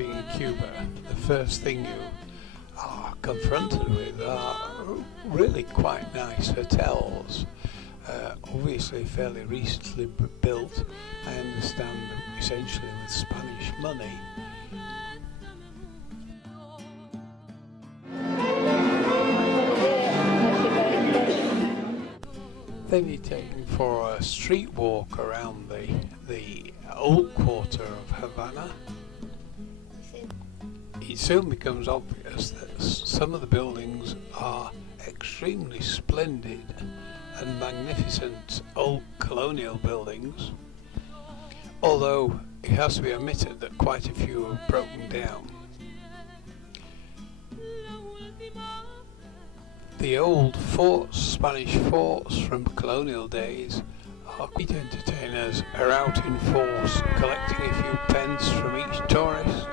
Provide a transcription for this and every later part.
arriving in Cuba, the first thing you are confronted with are really quite nice hotels. Obviously fairly recently built, I understand, essentially with Spanish money. Then you're taken for a street walk around the old quarter of Havana. It soon becomes obvious that some of the buildings are extremely splendid and magnificent old colonial buildings, although it has to be admitted that quite a few have broken down. The old forts, Spanish forts from colonial days, are quite entertainers, are out in force collecting a few pence from each tourist,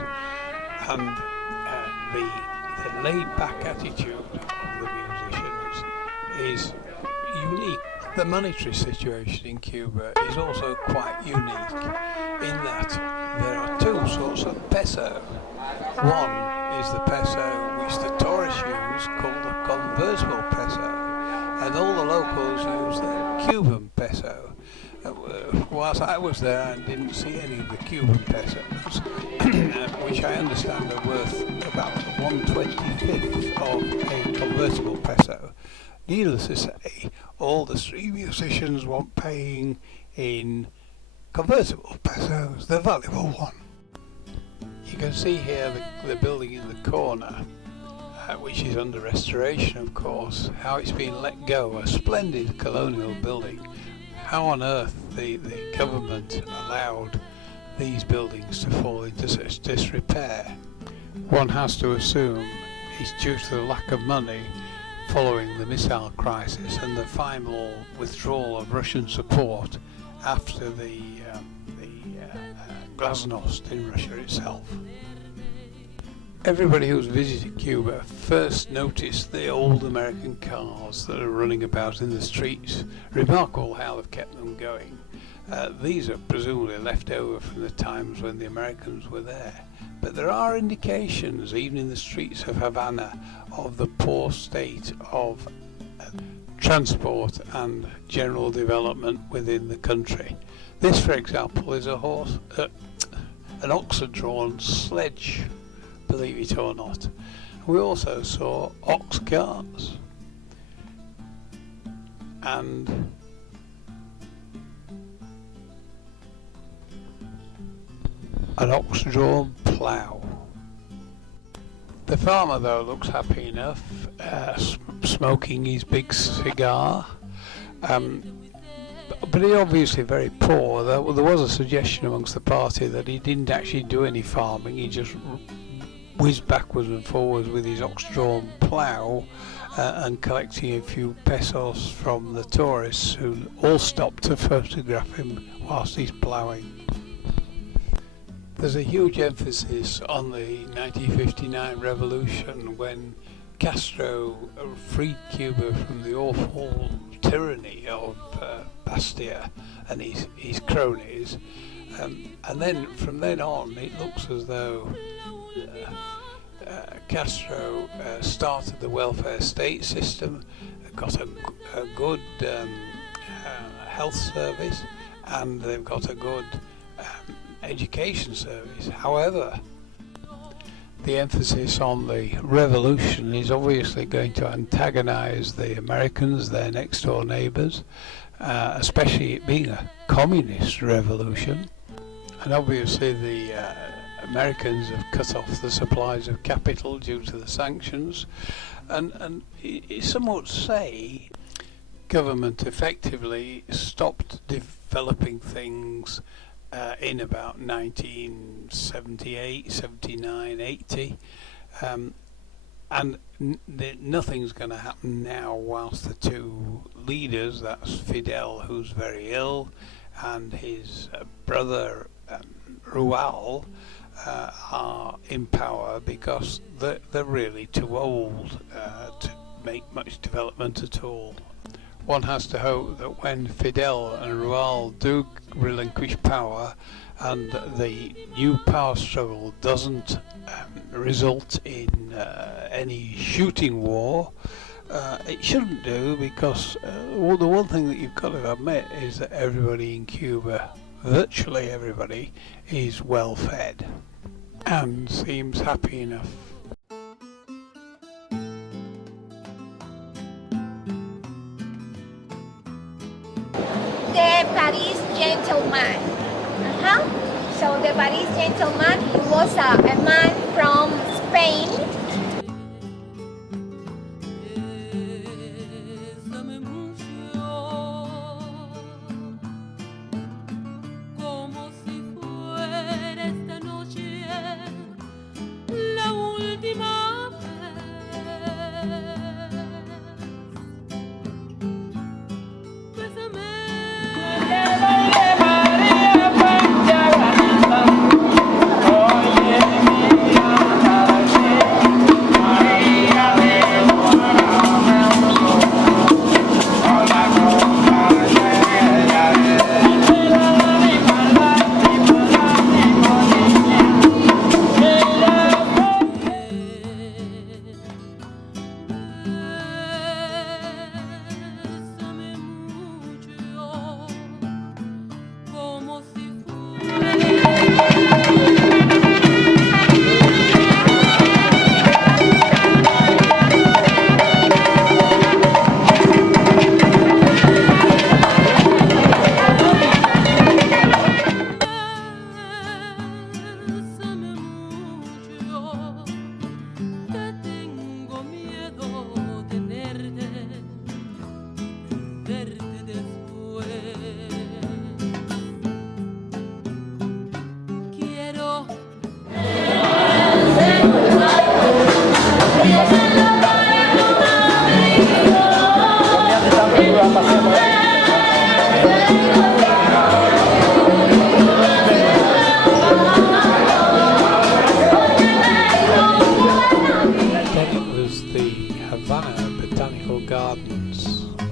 and the laid-back attitude of the musicians is unique. The monetary situation in Cuba is also quite unique in that there are two sorts of peso. One is the peso which the tourists use, called the convertible peso, and all the locals use the Cuban peso. Whilst I was there, I didn't see any of the Cuban pesos, which I understand are worth about 1/25 of a convertible peso. Needless to say, all the street musicians want paying in convertible pesos, the valuable one. You can see here the building in the corner, which is under restoration, of course, how it's been let go, a splendid colonial building. How on earth the government allowed these buildings to fall into such disrepair? One has to assume it's due to the lack of money following the missile crisis and the final withdrawal of Russian support after the glasnost in Russia itself. Everybody who's visited Cuba first noticed the old American cars that are running about in the streets. Remarkable how they've kept them going. These are presumably left over from the times when the Americans were there. But there are indications, even in the streets of Havana, of the poor state of transport and general development within the country. This, for example, is an ox-drawn sledge, believe it or not. We also saw ox carts and an ox-drawn plough. The farmer, though, looks happy enough, smoking his big cigar, but he's obviously very poor. There was a suggestion amongst the party that he didn't actually do any farming, he just whizzed backwards and forwards with his ox-drawn plough and collecting a few pesos from the tourists who all stopped to photograph him whilst he's ploughing. There's a huge emphasis on the 1959 revolution when Castro freed Cuba from the awful tyranny of Bastia and his cronies, and then from then on it looks as though Castro started the welfare state system, got a good health service, and they've got a good education service. However, the emphasis on the revolution is obviously going to antagonize the Americans, their next door neighbors, especially it being a communist revolution. And obviously the Americans have cut off the supplies of capital due to the sanctions, and some would say government effectively stopped developing things in about 1978, 79, 80, and nothing's going to happen now whilst the two leaders, that's Fidel, who's very ill, and his brother Rual, are in power, because they're really too old to make much development at all. One has to hope that when Fidel and Rual do relinquish power, and the new power struggle doesn't result in any shooting war. It shouldn't do, because the one thing that you've got to admit is that everybody in Cuba, virtually everybody, is well fed and seems happy enough. The Paris gentleman. So the Paris gentleman, he was a man from Spain.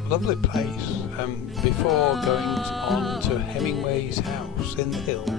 Lovely place, before going on to Hemingway's house in the hills.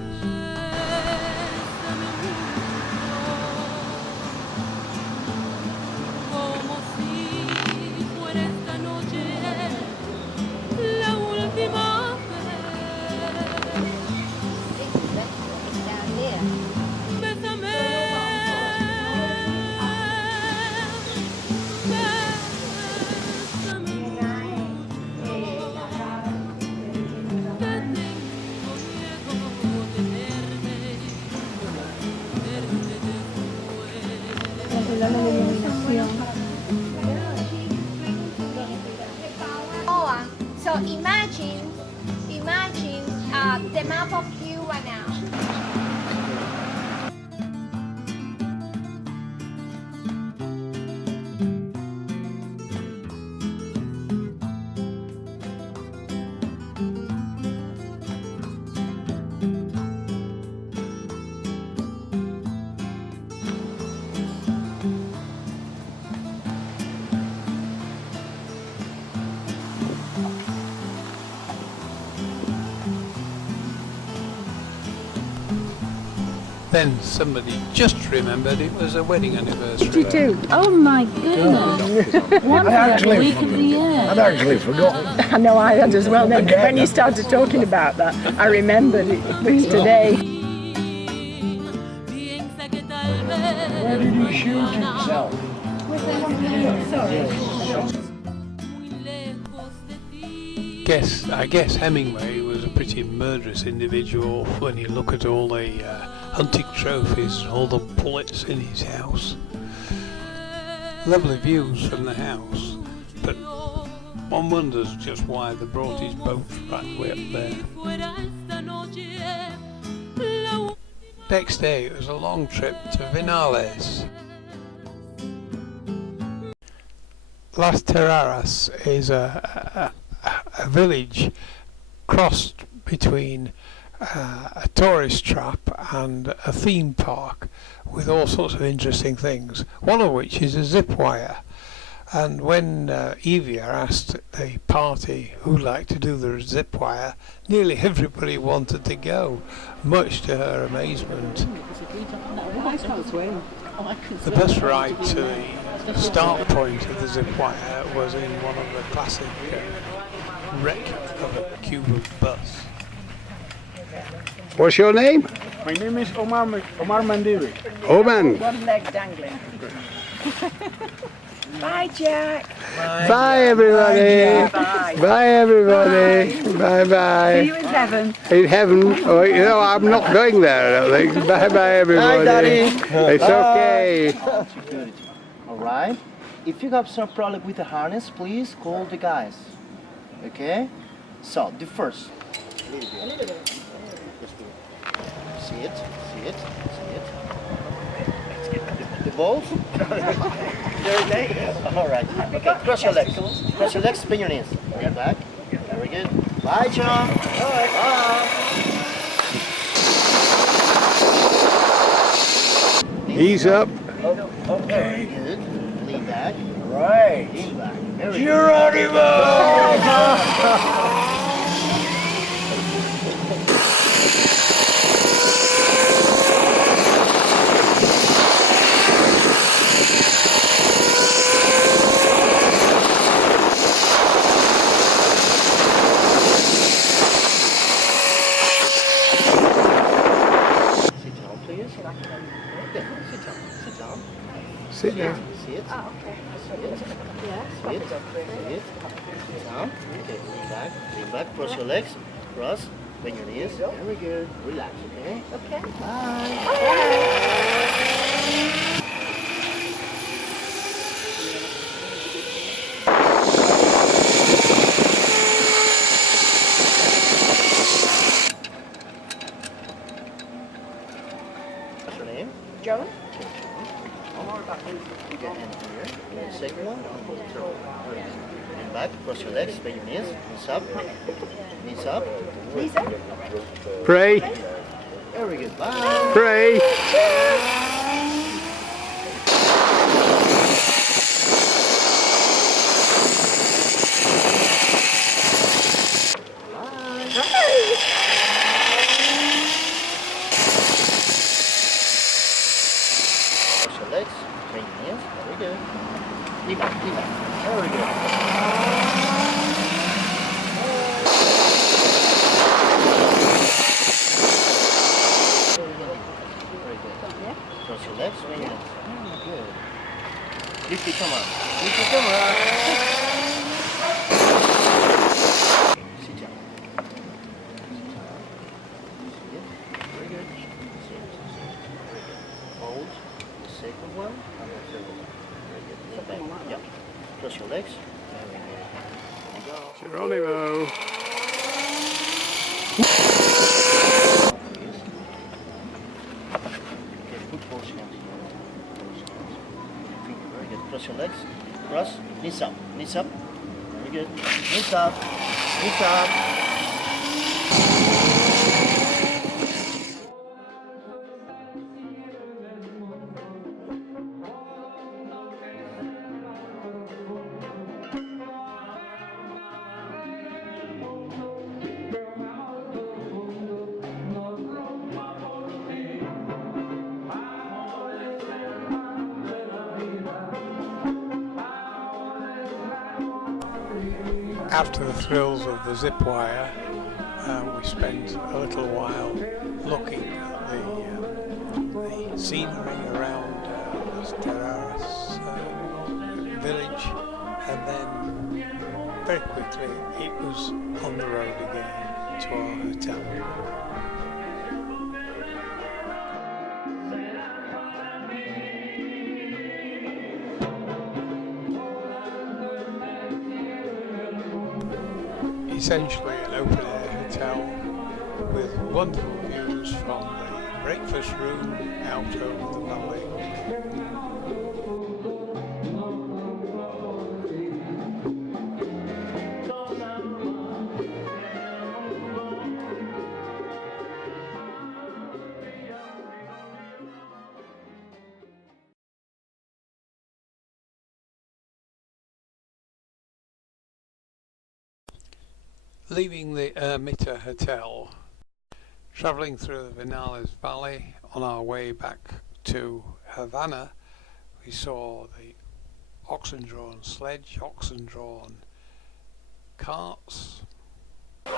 So imagine the map of Cuba now. Then somebody just remembered it was a wedding anniversary. 52. Oh my goodness. One week of the year. I'd actually forgotten. I know I had as well. Then when you started talking about that, I remembered it was today. Where did he shoot himself? I guess Hemingway was a pretty murderous individual when you look at all the hunting trophies and all the bullets in his house. Lovely views from the house, but one wonders just why they brought his boat right way up there. Next day it was a long trip to Vinales. Las Terraras is a village crossed between a tourist trap and a theme park with all sorts of interesting things, one of which is a zip wire. And when Evie asked the party who'd like to do the zip wire, nearly everybody wanted to go, much to her amazement. The bus ride to the start point of the zip wire was in one of the classic wreck of a Cuban bus. What's your name? My name is Omar Mandiri. Oman. One leg dangling. Bye, Jack. Bye everybody. Bye. Bye everybody. Bye See bye. you in heaven. In heaven. Oh, you know, I'm not going there, I don't think. Bye bye everybody. Hi, Daddy. It's okay. Security. All right. If you have some problem with the harness, please call the guys. Okay. So the first. A little bit. See it. See it. See it. The balls. All right. Okay. Cross your legs. Cross your legs. Bend your knees. Get back. Very good. Bye, John. All right. Bye. Ease up. Okay. Good. Lean back. Right. Lean back. Very good. Geronimo! Sit down, please. Okay. Sit down. Sit down. Sit down. See it? Oh, okay. See it? See it? See it? Sit down. Okay, lean back. Lean back. Cross your legs. Cross. Bend your knees. Very good. Relax, okay? Okay. Bye. What's your name? Joan? You get in here. The second one. And the third one. Very good. Lean back. Cross your legs. Bend your knees. Knees up. Knees up. Lisa? Pray. Very good. Bye. Pray. Cross your legs. Bend your knees. Very good. Lean back. Lean back. Very good. Very good. Cross your legs. Bend your knees. Very good. Lift your camera. Lift your camera. Sit down. Very good. Hold the second one and the third one. Very good. Lean back. Yeah. Cross your legs. Very good. There you go. Geronimo. Okay, put both hands here. Both hands. Finger, very good. Cross your legs. Cross. Knees up. Knees up. Very good. Knees up. Knees up. After the thrills of the zip wire, we spent a little while looking at the scenery around this Terrace village, and then very quickly it was on the road again to our hotel. Essentially an open air hotel with wonderful views from the breakfast room out over the valley. Leaving the Ermita Hotel, travelling through the Vinales Valley on our way back to Havana, we saw the oxen-drawn sledge, oxen-drawn carts, the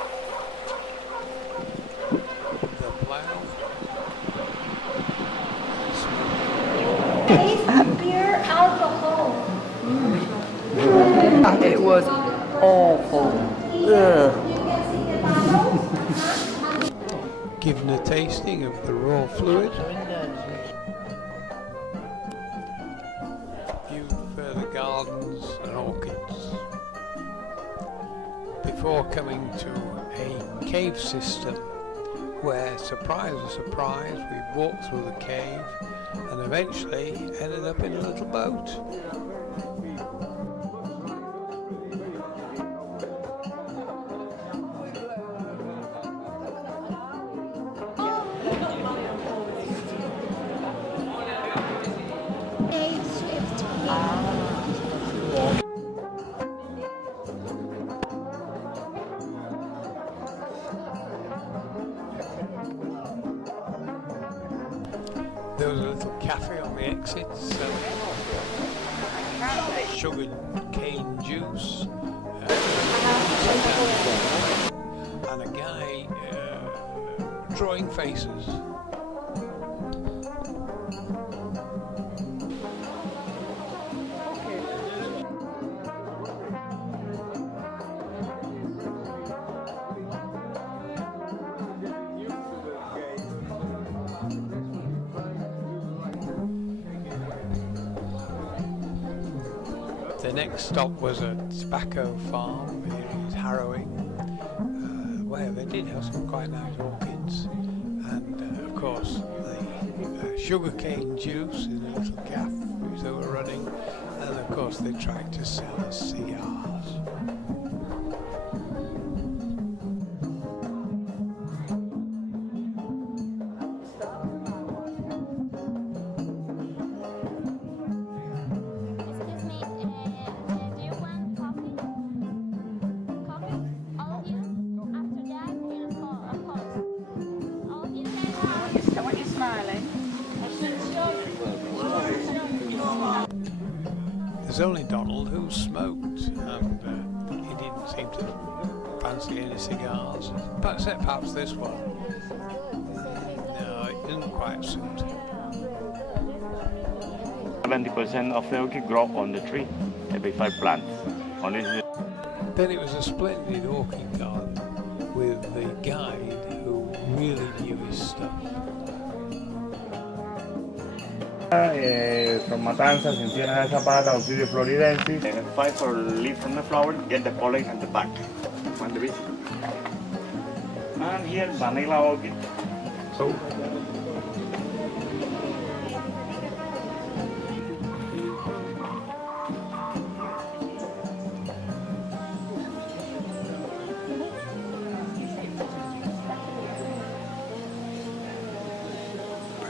plough, Beer alcohol. It was awful. given a tasting of the raw fluid. Viewed further gardens and orchids before coming to a cave system where, surprise or surprise, we walked through the cave and eventually ended up in a little boat. There was a little cafe on the exit selling sugar cane juice and a guy drawing faces. The next stop was a tobacco farm here in Harrowing, where they did have some quite nice orchids, and of course the sugarcane juice in a little cafe which they were running, and of course they tried to sell us cigars. There's only Donald who smoked, and he didn't seem to fancy any cigars, except perhaps this one. No, it didn't quite suit him. 70% of the orchid grow on the tree, every 5 plants. Then it was a splendid orchid garden with the guide who really knew his stuff. From Matanzas, in Tierra de Zapata, Auxilio Floridensis. And 5 for leaf from the flower, get the pollen at the back. On the and here, vanilla orchid. So.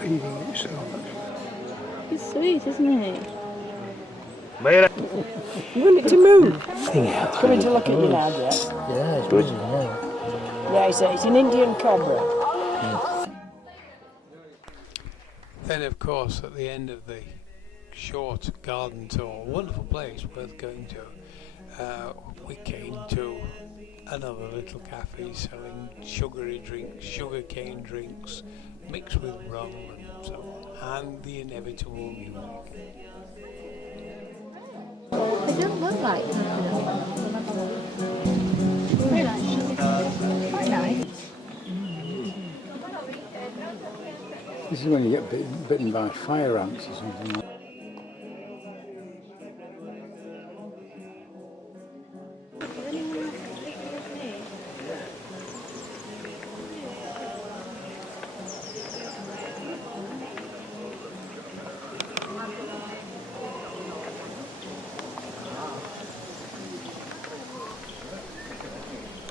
Eating it so much. It's sweet, isn't it? You want it to move? Yeah. It's coming to look at you now, Jack. Yeah, it's good. Yeah. Yeah, it's an Indian cobra. Then, of course, at the end of the short garden tour, wonderful place, worth going to, we came to another little cafe selling sugary drinks, sugar cane drinks, mixed with rum and so on, and the inevitable music. They don't look like quite nice. This is when you get bitten by fire ants or something like that.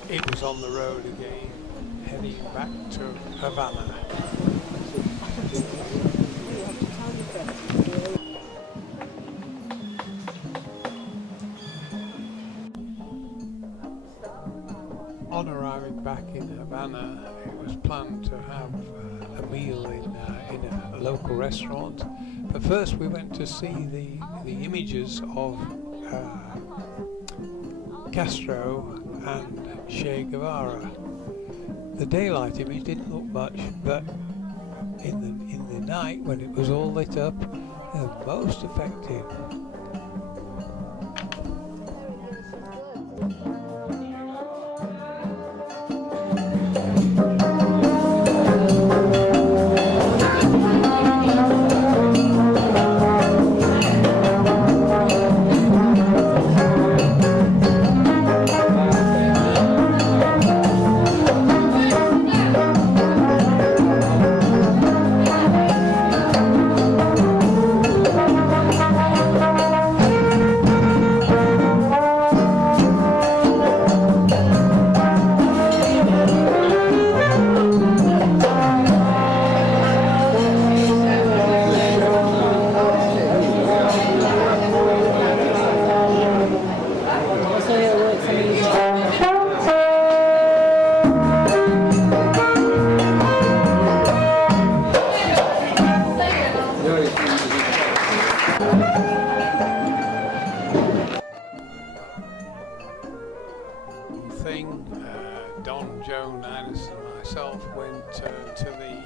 It was on the road again, heading back to Havana. On back in Havana, it was planned to have a meal in a local restaurant. But first we went to see the images of Castro and Che Guevara. The daylight image didn't look much, but in the night when it was all lit up, they were most effective. Don, Joe, Ninus and myself went to the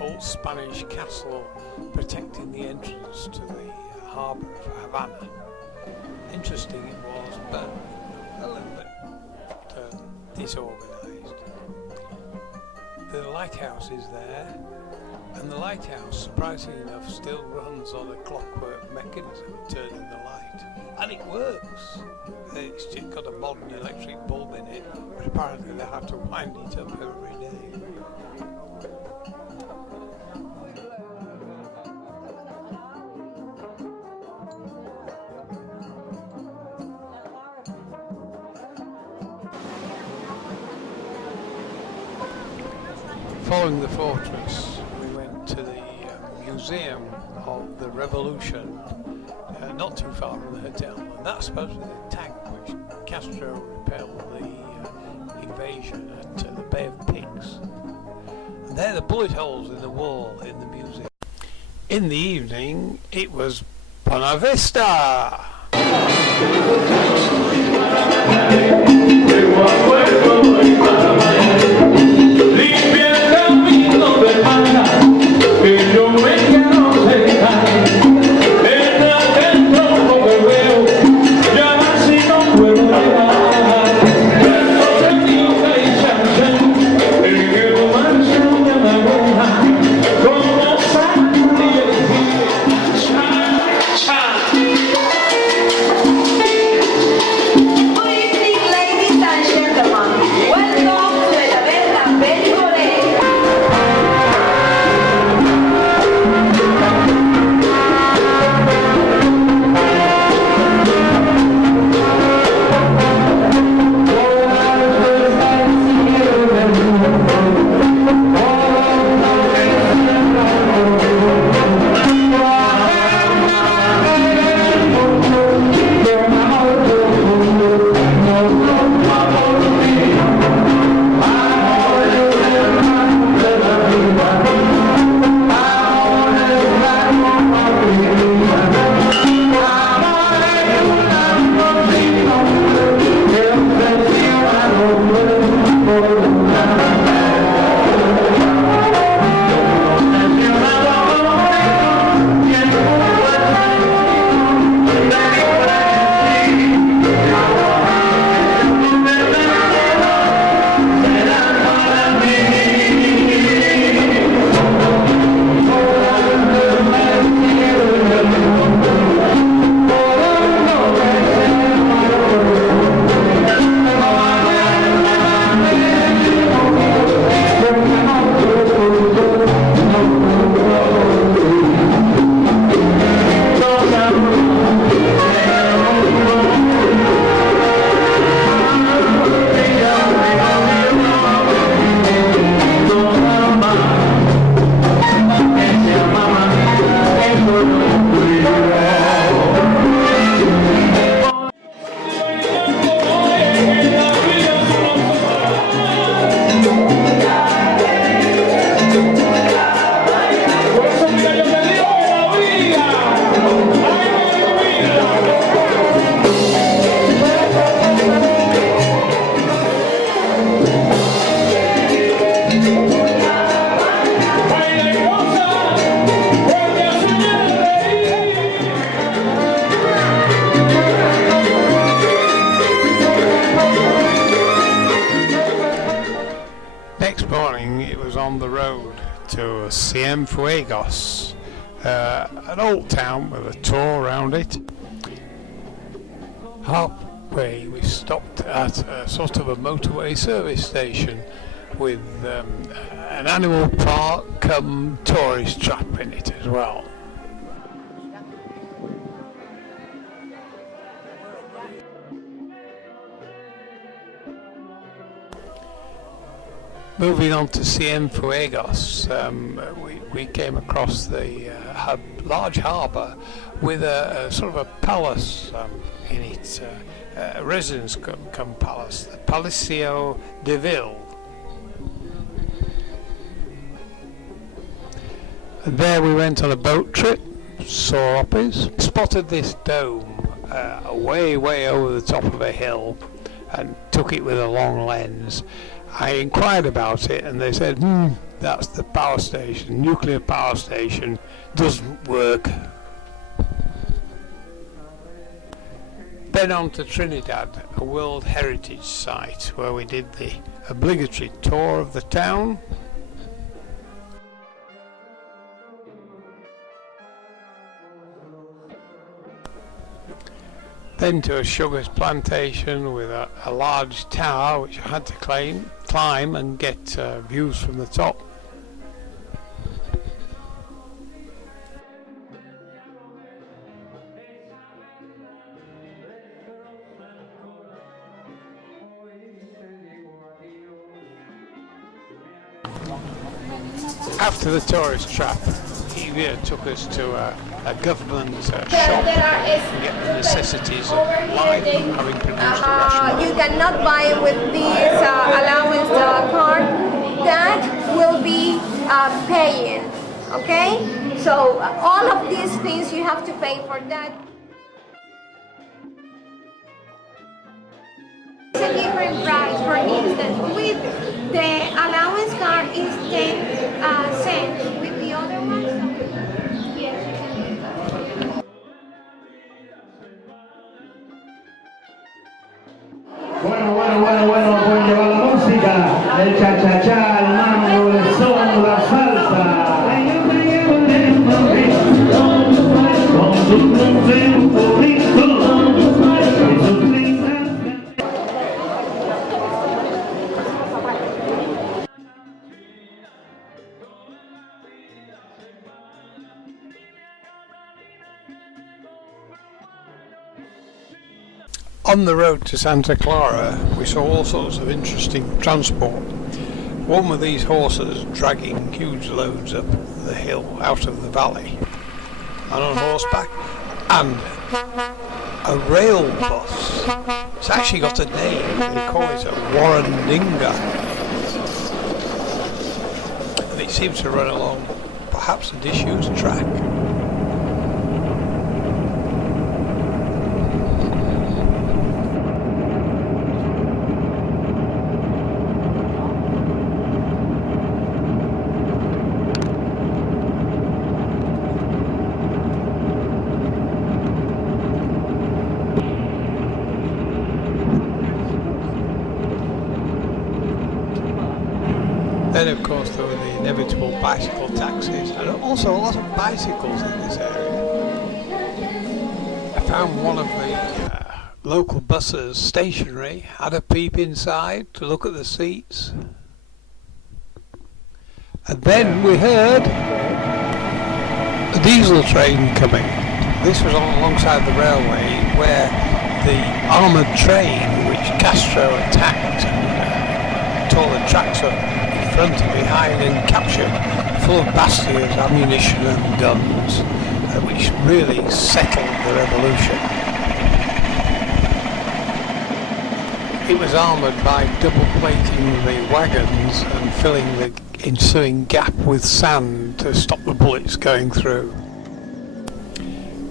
old Spanish castle protecting the entrance to the harbour of Havana. Interesting it was, but a little bit disorganised. The lighthouse is there, and the lighthouse, surprisingly enough, still runs on a clockwork mechanism turning the light, and it works. It's just got a modern electric bulb in it, but apparently they have to wind it up every day. Following the fortress, we went to the Museum of the Revolution, not too far from the hotel, and that's supposed to be the tank which Castro repelled the invasion at the Bay of Pigs. And they're the bullet holes in the wall in the museum. In the evening, it was Buena Vista! Next morning it was on the road to Cienfuegos, an old town with a tour around it. Halfway we stopped at a sort of a motorway service station with an animal park come tourist trap in it as well. Moving on to Cienfuegos, we came across the large harbour with a sort of a palace in it, a residence come palace, the Palacio de Ville. And there we went on a boat trip, saw oppies, spotted this dome way over the top of a hill and took it with a long lens. I inquired about it and they said, that's the power station, nuclear power station, doesn't work. Then on to Trinidad, a World Heritage Site, where we did the obligatory tour of the town. Then to a sugar plantation with a large tower which I had to climb and get views from the top. After the tourist trap, he took us to a government shop and get the necessities of life, having produced a ration. You cannot buy with this allowance card. That will be paying, okay? So all of these things you have to pay for that. It's a different price. For instance, with the allowance card is 10 cents. With the other one, yes, you can do that. Bueno, pueden llevar la música, el cha-cha-cha, el mambo, el son, la salsa. On the road to Santa Clara, we saw all sorts of interesting transport. One with these horses dragging huge loads up the hill out of the valley, and on horseback, and a rail bus. It's actually got a name, they call it a Warrandinga. And it seems to run along perhaps a disused track. Then of course there were the inevitable bicycle taxis and also a lot of bicycles in this area. I found one of the local buses stationary, had a peep inside to look at the seats, and then we heard a diesel train coming. This was alongside the railway where the armoured train which Castro attacked and tore the tracks up front and behind and captured, full of bastards, ammunition and guns, which really settled the revolution. It was armoured by double plating the wagons and filling the ensuing gap with sand to stop the bullets going through.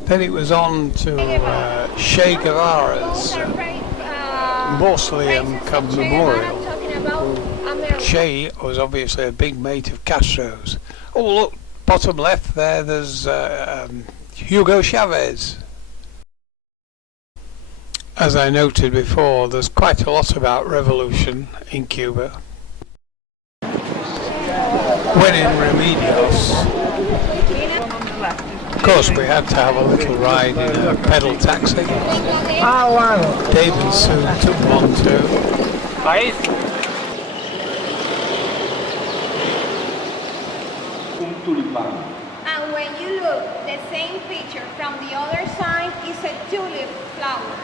Then it was on to Che Guevara's Mausoleum Cub Memorial. Che was obviously a big mate of Castro's. Oh look, bottom left there, there's Hugo Chavez. As I noted before, there's quite a lot about revolution in Cuba. When in Remedios, of course we had to have a little ride in a pedal taxi. David soon took one too. And when you look, the same picture from the other side is a tulip flower.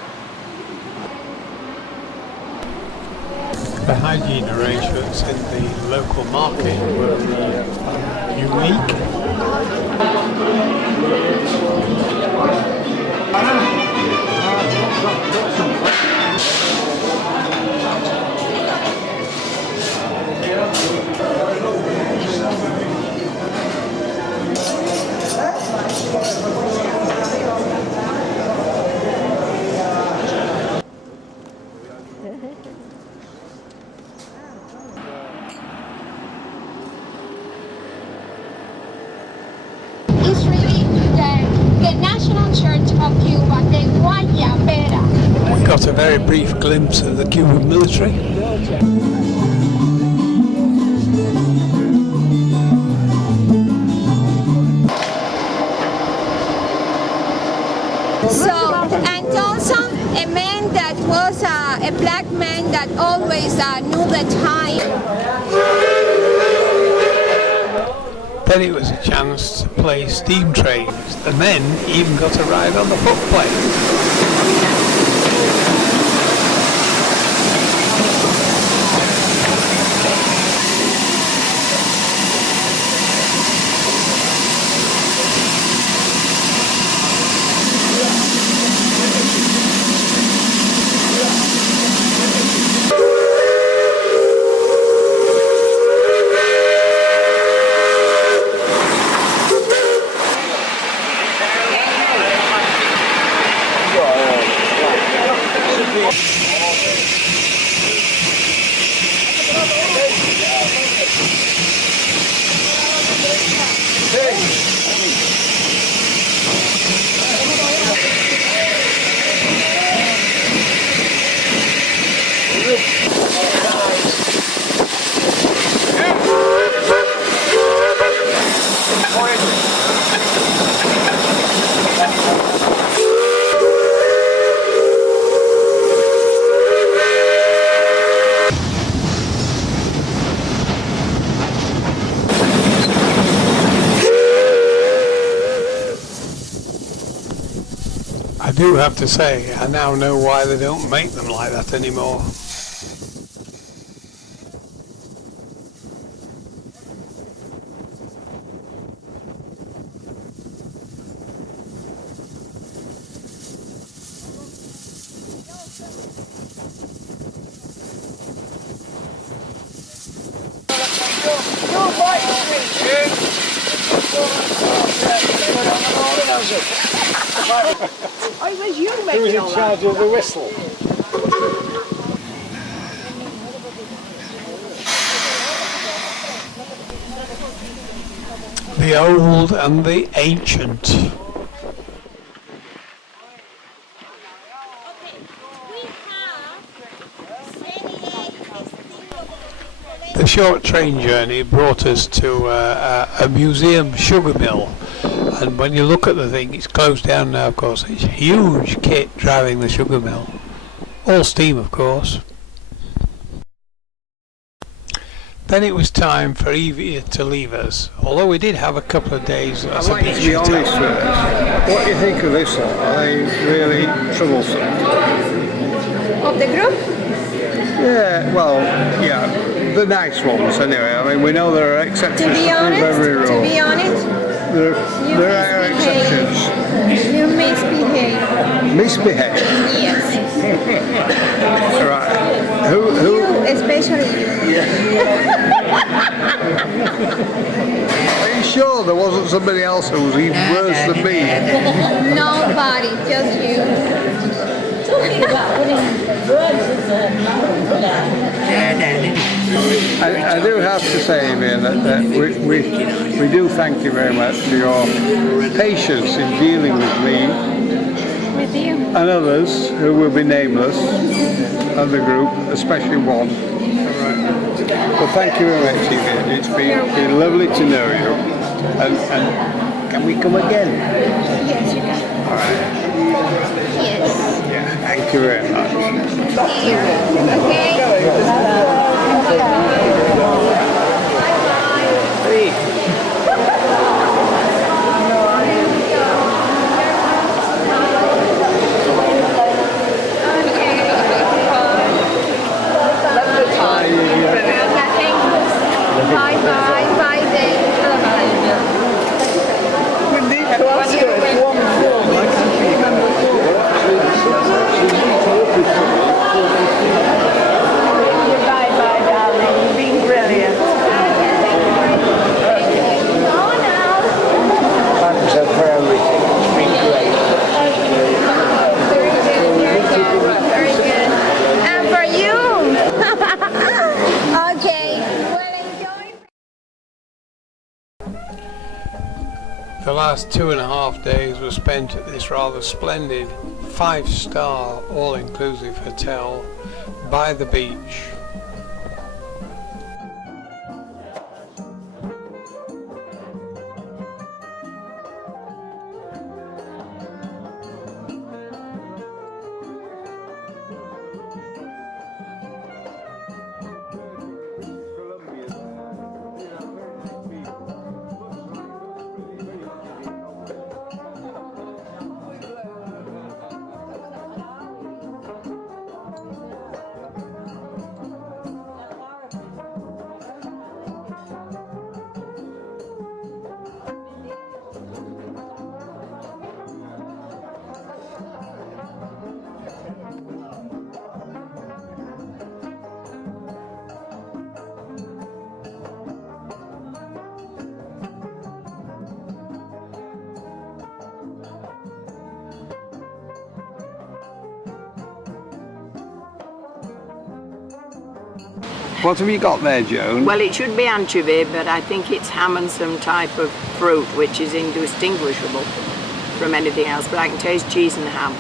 The hygiene arrangements in the local market were unique. It's really the National Church of Cuba, the Guayabera. We got a very brief glimpse of the Cuban military. So, and also a man that was a black man that always knew the time. Then it was a chance to play steam trains. The men even got a ride on the footplate. I do have to say, I now know why they don't make them like that anymore. Oh, it was you Who was making in all that. charge of the whistle? The old and the ancient. The short train journey brought us to a museum sugar mill, and when you look at the thing, it's closed down now, of course. It's huge kit driving the sugar mill, all steam of course. Then it was time for Evie to leave us, although we did have a couple of days as a beach To be honest hotel. with us, what do you think of this lot? Are they really troublesome? Of the group? Yeah, well, yeah, the nice ones anyway. I mean, we know there are exceptions To be honest, every rule. you There are exceptions. You misbehave. Misbehave. Yes. Right. Who? You, especially you. Are you sure there wasn't somebody else who was even worse than me? No, nobody, just you. Talking about putting drugs is I do have to say, Ian, that we do thank you very much for your patience in dealing with me with you. and others who will be nameless of the group, especially one. Well, thank you very much, Ian. It's been lovely to know you. And can we come again? Yes, you can. All right. Yes. Yeah, thank you very much. Here, okay? Bye bye, bye Dave. We need to ask her if one film I can Bye bye, darling. You've been brilliant. Thanks for everything. It's been great. Very good. And for you. Okay. Well, enjoy. The last 2.5 days were spent at this rather splendid 5-star all-inclusive hotel by the beach. What have you got there, Joan? Well, it should be anchovy, but I think it's ham and some type of fruit which is indistinguishable from anything else. But I can taste cheese and ham.